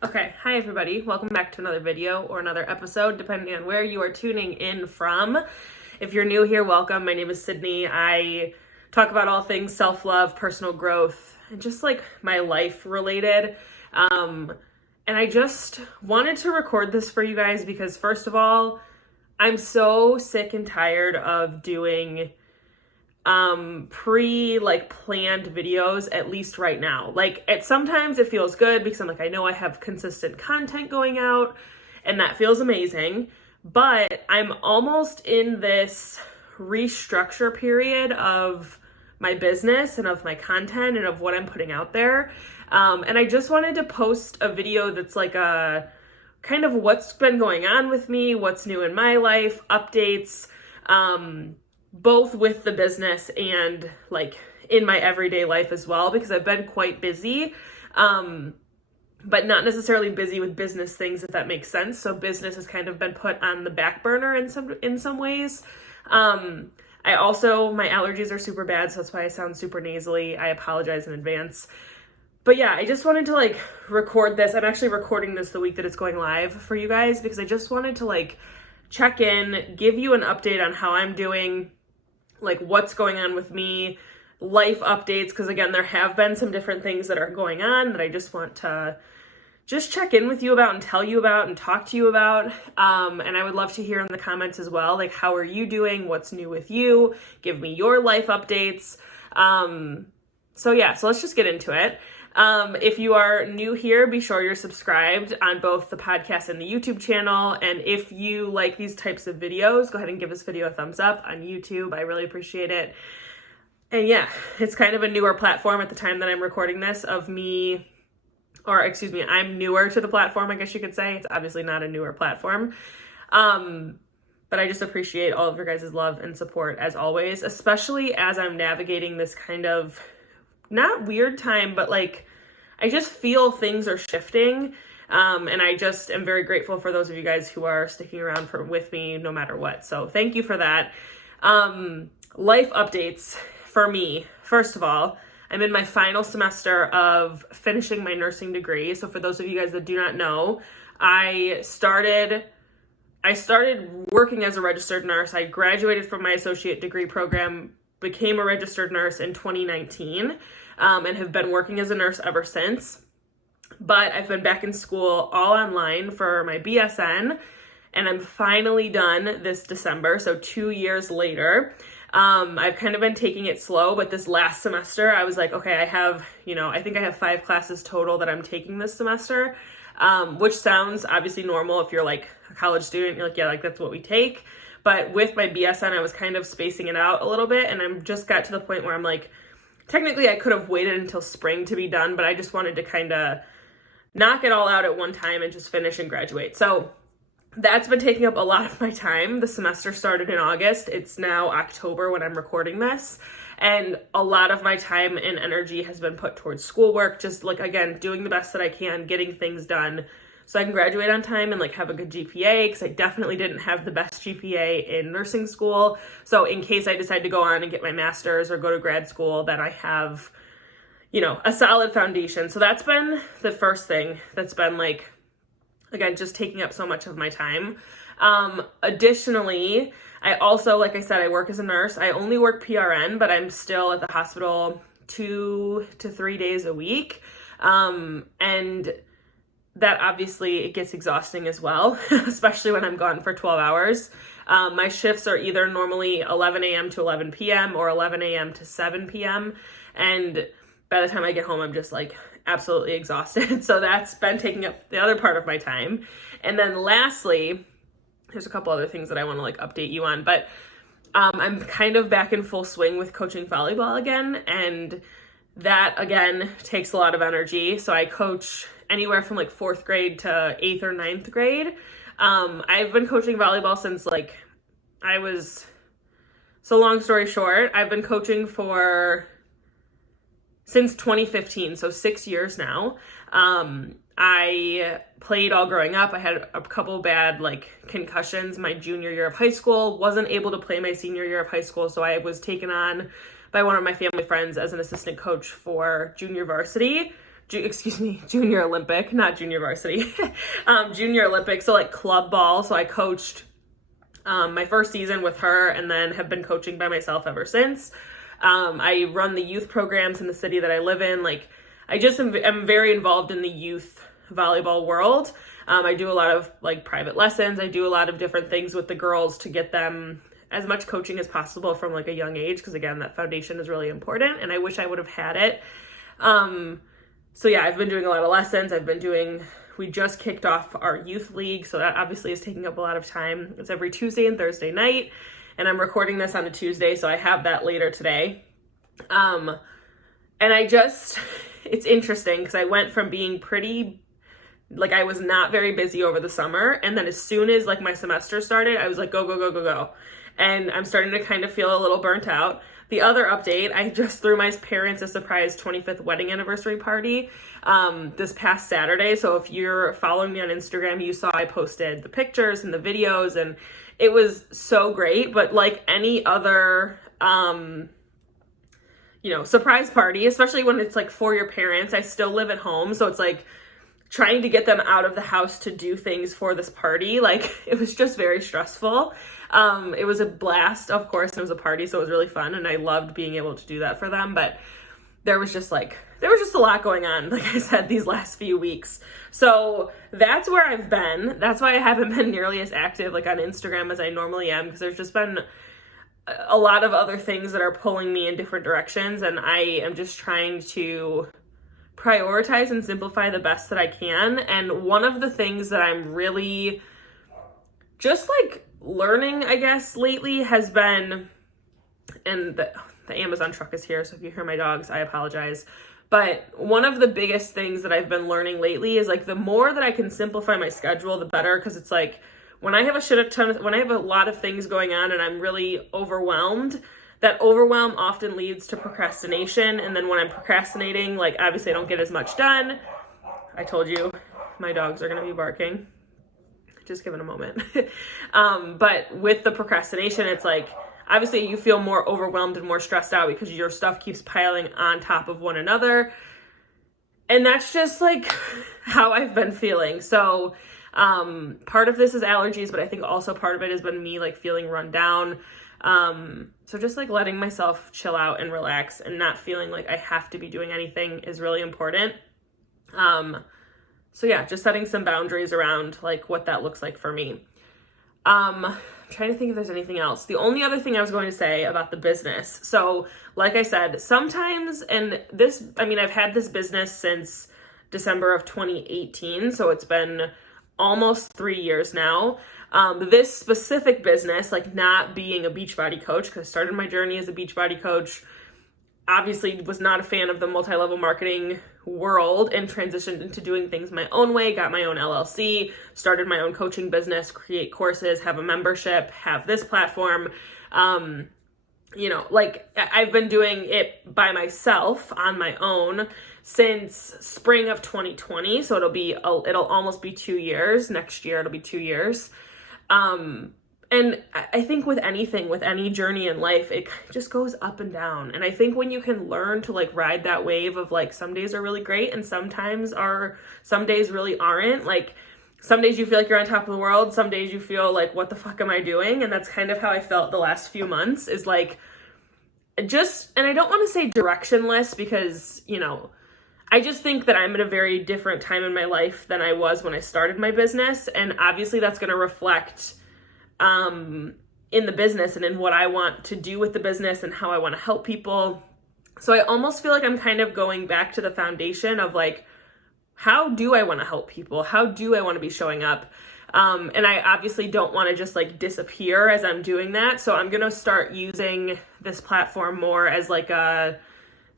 Okay, hi everybody. Welcome back to another video or another episode, depending on where you are tuning in from. If you're new here, welcome. My name is Sydney. I talk about all things self-love, personal growth, and just like my life related. And I just wanted to record this for you guys because first of all, I'm so sick and tired of doing planned videos, at least right now. Sometimes it feels good because I'm like, I know I have consistent content going out and that feels amazing, but I'm almost in this restructure period of my business and of my content and of what I'm putting out there. And I just wanted to post a video that's like a kind of what's been going on with me, what's new in my life, updates, both with the business and like in my everyday life as well, because I've been quite busy, but not necessarily busy with business things, if that makes sense. So business has kind of been put on the back burner in some ways. My allergies are super bad, so that's why I sound super nasally. I apologize in advance. But yeah, I just wanted to like record this. I'm actually recording this the week that it's going live for you guys because I just wanted to like check in, give you an update on how I'm doing, like what's going on with me, life updates, because again, there have been some different things that are going on that I just want to just check in with you about and tell you about and talk to you about. And I would love to hear in the comments as well, like how are you doing? What's new with you? Give me your life updates. So let's just get into it. If you are new here, be sure you're subscribed on both the podcast and the YouTube channel. And if you like these types of videos, go ahead and give this video a thumbs up on YouTube. I really appreciate it. And yeah, it's kind of a newer platform at the time that I'm recording this I'm newer to the platform, I guess you could say. It's obviously not a newer platform. But I just appreciate all of your guys' love and support as always, especially as I'm navigating this kind of not weird time, but like I just feel things are shifting. And I just am very grateful for those of you guys who are sticking around with me no matter what. So thank you for that. Life updates for me. First of all, I'm in my final semester of finishing my nursing degree. So for those of you guys that do not know, I started working as a registered nurse. I graduated from my associate degree program, became a registered nurse in 2019, and have been working as a nurse ever since. But I've been back in school all online for my BSN, and I'm finally done this December, so 2 years later. I've kind of been taking it slow, but this last semester I was like, okay, I think I have 5 classes total that I'm taking this semester, which sounds obviously normal if you're like a college student, you're like, yeah, like that's what we take. But with my BSN, I was kind of spacing it out a little bit, and I'm just got to the point where I'm like, technically I could have waited until spring to be done, but I just wanted to kind of knock it all out at one time and just finish and graduate. So that's been taking up a lot of my time. The semester started in August. It's now October when I'm recording this. And a lot of my time and energy has been put towards schoolwork, just like, again, doing the best that I can, getting things done so I can graduate on time and like have a good GPA, because I definitely didn't have the best GPA in nursing school. So in case I decide to go on and get my master's or go to grad school, that I have, a solid foundation. So that's been the first thing that's been like, again, just taking up so much of my time. Additionally, I also, like I said, I work as a nurse. I only work PRN, but I'm still at the hospital 2 to 3 days a week. And that obviously it gets exhausting as well, especially when I'm gone for 12 hours. My shifts are either normally 11 a.m. to 11 p.m. or 11 a.m. to 7 p.m. And by the time I get home, I'm just like absolutely exhausted. So that's been taking up the other part of my time. And then lastly, there's a couple other things that I want to like update you on, but I'm kind of back in full swing with coaching volleyball again. And that again takes a lot of energy. So I coach anywhere from like 4th grade to 8th or 9th grade. I've been coaching volleyball since long story short, I've been coaching since 2015, so 6 years now. I played all growing up. I had a couple bad concussions my junior year of high school, wasn't able to play my senior year of high school, so I was taken on by one of my family friends as an assistant coach for junior varsity. junior Olympic, not junior varsity, junior Olympic. So like club ball. So I coached my first season with her and then have been coaching by myself ever since. I run the youth programs in the city that I live in. Like I just am very involved in the youth volleyball world. I do a lot of like private lessons. I do a lot of different things with the girls to get them as much coaching as possible from like a young age. Cause again, that foundation is really important and I wish I would have had it. So yeah, I've been doing a lot of lessons. We just kicked off our youth league. So that obviously is taking up a lot of time. It's every Tuesday and Thursday night. And I'm recording this on a Tuesday. So I have that later today. And it's interesting because I went from being like I was not very busy over the summer. And then as soon as like my semester started, I was like, go, go, go, go, go. And I'm starting to kind of feel a little burnt out. The other update, I just threw my parents a surprise 25th wedding anniversary party this past Saturday. So if you're following me on Instagram, you saw I posted the pictures and the videos and it was so great. But like any other, surprise party, especially when it's like for your parents, I still live at home. So it's like trying to get them out of the house to do things for this party. Like it was just very stressful. It was a blast, of course. It was a party, so it was really fun. And I loved being able to do that for them. But there was just a lot going on, like I said, these last few weeks. So that's where I've been. That's why I haven't been nearly as active like on Instagram as I normally am, because there's just been a lot of other things that are pulling me in different directions. And I am just trying to prioritize and simplify the best that I can. And one of the things that I'm really just like learning, I guess, lately has been, and the Amazon truck is here, so if you hear my dogs, I apologize. But one of the biggest things that I've been learning lately is like the more that I can simplify my schedule, the better. Because it's like when I have when I have a lot of things going on and I'm really overwhelmed, that overwhelm often leads to procrastination. And then when I'm procrastinating, like obviously I don't get as much done. I told you my dogs are going to be barking. Just give it a moment. But with the procrastination, it's like, obviously you feel more overwhelmed and more stressed out because your stuff keeps piling on top of one another. And that's just like how I've been feeling. So part of this is allergies, but I think also part of it has been me like feeling run down. So just like letting myself chill out and relax and not feeling like I have to be doing anything is really important. So yeah, just setting some boundaries around like what that looks like for me. I'm trying to think if there's anything else. The only other thing I was going to say about the business. So like I said, sometimes, and this, I mean, I've had this business since December of 2018. So it's been almost 3 years now. This specific business, like not being a Beachbody coach, because I started my journey as a Beachbody coach, obviously was not a fan of the multi-level marketing world and transitioned into doing things my own way, got my own LLC, started my own coaching business, create courses, have a membership, have this platform. Like I've been doing it by myself on my own since spring of 2020. So it'll almost be 2 years. Next year, it'll be 2 years. And I think with anything, with any journey in life, it just goes up and down. And I think when you can learn to like ride that wave of like some days are really great and some days really aren't. Like some days you feel like you're on top of the world. Some days you feel like, what the fuck am I doing? And that's kind of how I felt the last few months is like and I don't want to say directionless because, I just think that I'm at a very different time in my life than I was when I started my business. And obviously that's going to reflect in the business and in what I want to do with the business and how I want to help people. So I almost feel like I'm kind of going back to the foundation of like, how do I want to help people? How do I want to be showing up? And I obviously don't want to just like disappear as I'm doing that. So I'm going to start using this platform more as like a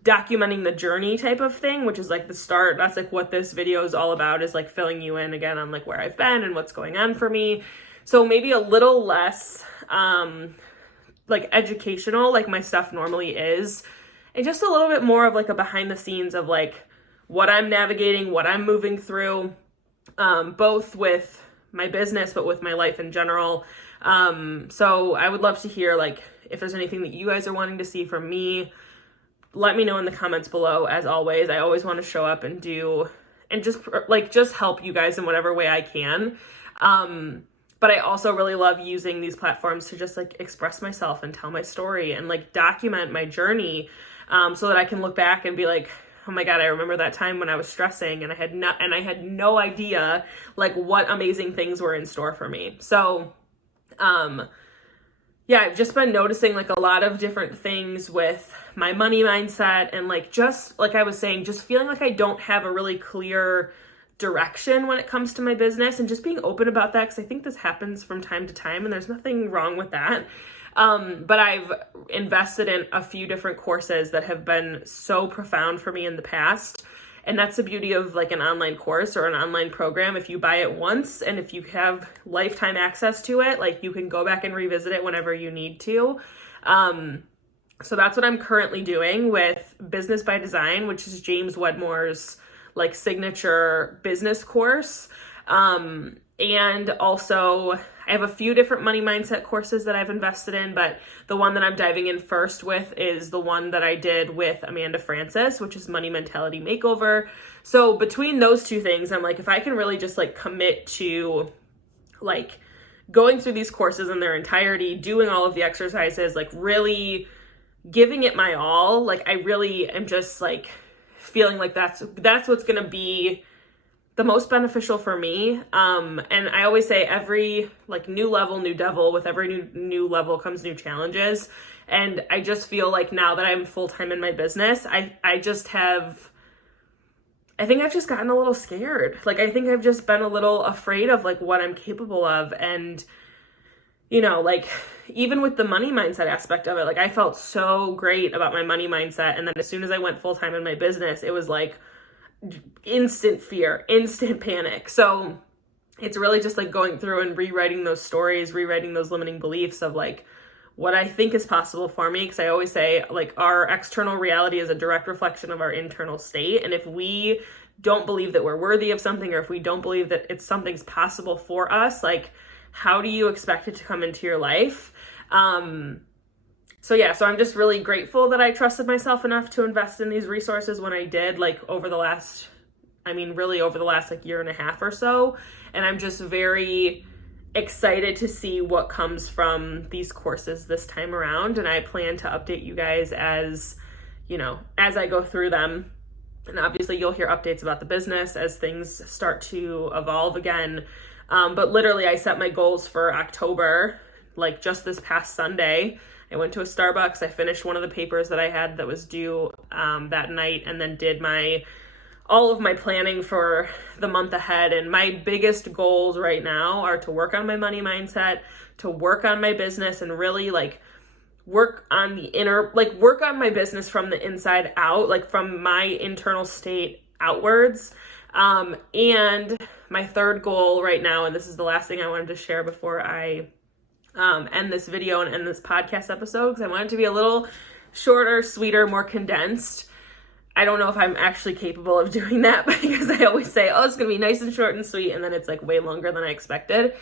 documenting the journey type of thing, which is like the start. That's like what this video is all about, is like filling you in again on like where I've been and what's going on for me. So maybe a little less like educational, like my stuff normally is, and just a little bit more of like a behind the scenes of like what I'm navigating, what I'm moving through, both with my business, but with my life in general. So I would love to hear like if there's anything that you guys are wanting to see from me. let me know in the comments below. As always, I always want to show up and do, and just help you guys in whatever way I can. But I also really love using these platforms to just like express myself and tell my story and like document my journey, so that I can look back and be like, oh my God, I remember that time when I was stressing and I had no idea like what amazing things were in store for me. So, yeah, I've just been noticing like a lot of different things with my money mindset and like, just like I was saying, just feeling like I don't have a really clear direction when it comes to my business, and just being open about that, because I think this happens from time to time and there's nothing wrong with that. But I've invested in a few different courses that have been so profound for me in the past. And that's the beauty of like an online course or an online program. If you buy it once and if you have lifetime access to it, like you can go back and revisit it whenever you need to. So that's what I'm currently doing with Business by Design, which is James Wedmore's like signature business course. And also I have a few different money mindset courses that I've invested in, but the one that I'm diving in first with is the one that I did with Amanda Francis, which is Money Mentality Makeover. So between those two things, I'm like, if I can really just like commit to like going through these courses in their entirety, doing all of the exercises, like really giving it my all, like I really am just like feeling like that's what's going to be the most beneficial for me. And I always say every like new level, new devil, with every new level comes new challenges. And I just feel like now that I'm full-time in my business, I think I've just gotten a little scared. Like, I think I've just been a little afraid of like what I'm capable of. And, you know, like even with the money mindset aspect of it, like I felt so great about my money mindset. And then as soon as I went full-time in my business, it was like instant fear, instant panic. So it's really just like going through and rewriting those stories, rewriting those limiting beliefs of like what I think is possible for me. Because I always say like our external reality is a direct reflection of our internal state. And if we don't believe that we're worthy of something, or if we don't believe that something's possible for us, like how do you expect it to come into your life? So I'm just really grateful that I trusted myself enough to invest in these resources when I did, like over the last like year and a half or so. And I'm just very excited to see what comes from these courses this time around. And I plan to update you guys as I go through them. And obviously you'll hear updates about the business as things start to evolve again. But literally I set my goals for October, like just this past Sunday. I went to a Starbucks, I finished one of the papers that I had that was due that night, and then did all of my planning for the month ahead. And my biggest goals right now are to work on my money mindset, to work on my business, and really like work on my business from the inside out, like from my internal state outwards. And my third goal right now, and this is the last thing I wanted to share before I end this video and end this podcast episode, because I want it to be a little shorter, sweeter, more condensed. I don't know if I'm actually capable of doing that, because I always say, oh, it's going to be nice and short and sweet, and then it's like way longer than I expected.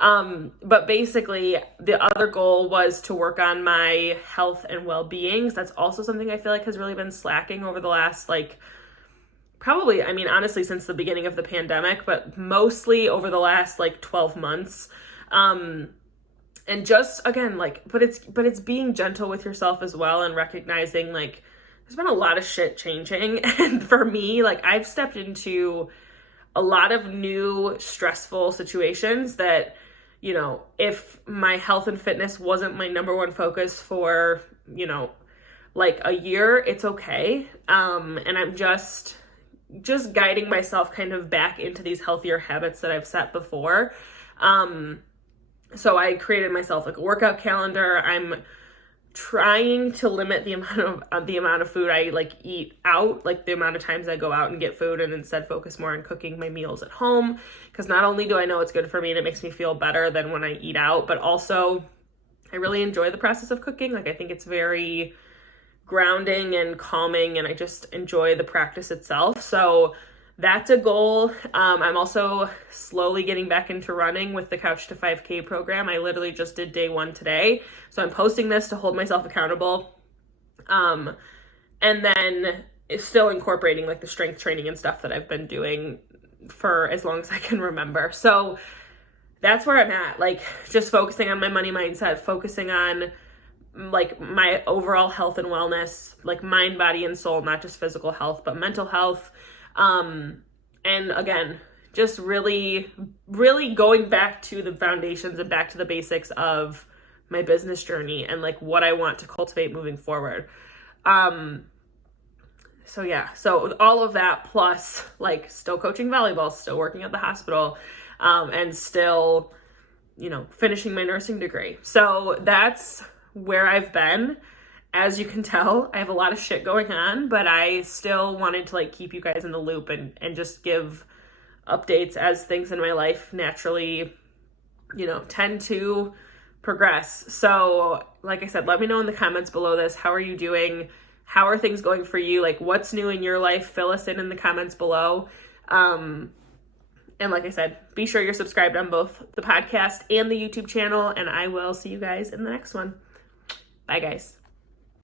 But basically the other goal was to work on my health and well-being. That's also something I feel like has really been slacking over the last honestly since the beginning of the pandemic, but mostly over the last 12 months. And just again, but it's being gentle with yourself as well, and recognizing there's been a lot of shit changing. And for me, I've stepped into a lot of new stressful situations that, if my health and fitness wasn't my number one focus for, a year, it's okay. And I'm just guiding myself kind of back into these healthier habits that I've set before. So I created myself a workout calendar. I'm trying to limit the amount of food I eat out, the amount of times I go out and get food, and instead focus more on cooking my meals at home. Because not only do I know it's good for me and it makes me feel better than when I eat out, but also I really enjoy the process of cooking. I think it's very grounding and calming, and I just enjoy the practice itself. So that's a goal. I'm also slowly getting back into running with the Couch to 5K program. I literally just did day 1 today. So I'm posting this to hold myself accountable. and then it's still incorporating like the strength training and stuff that I've been doing for as long as I can remember. So that's where I'm at, like just focusing on my money mindset, focusing on like my overall health and wellness, like mind, body, and soul, not just physical health, but mental health. And again, just really, really going back to the foundations and back to the basics of my business journey and like what I want to cultivate moving forward. So yeah, so all of that plus like still coaching volleyball, still working at the hospital, and still, you know, finishing my nursing degree. So that's where I've been. As you can tell, I have a lot of shit going on, but I still wanted to like keep you guys in the loop and just give updates as things in my life naturally, you know, tend to progress. So like I said, let me know in the comments below this. How are you doing? How are things going for you? Like what's new in your life? Fill us in the comments below. And like I said, be sure you're subscribed on both the podcast and the YouTube channel, and I will see you guys in the next one. Bye, guys.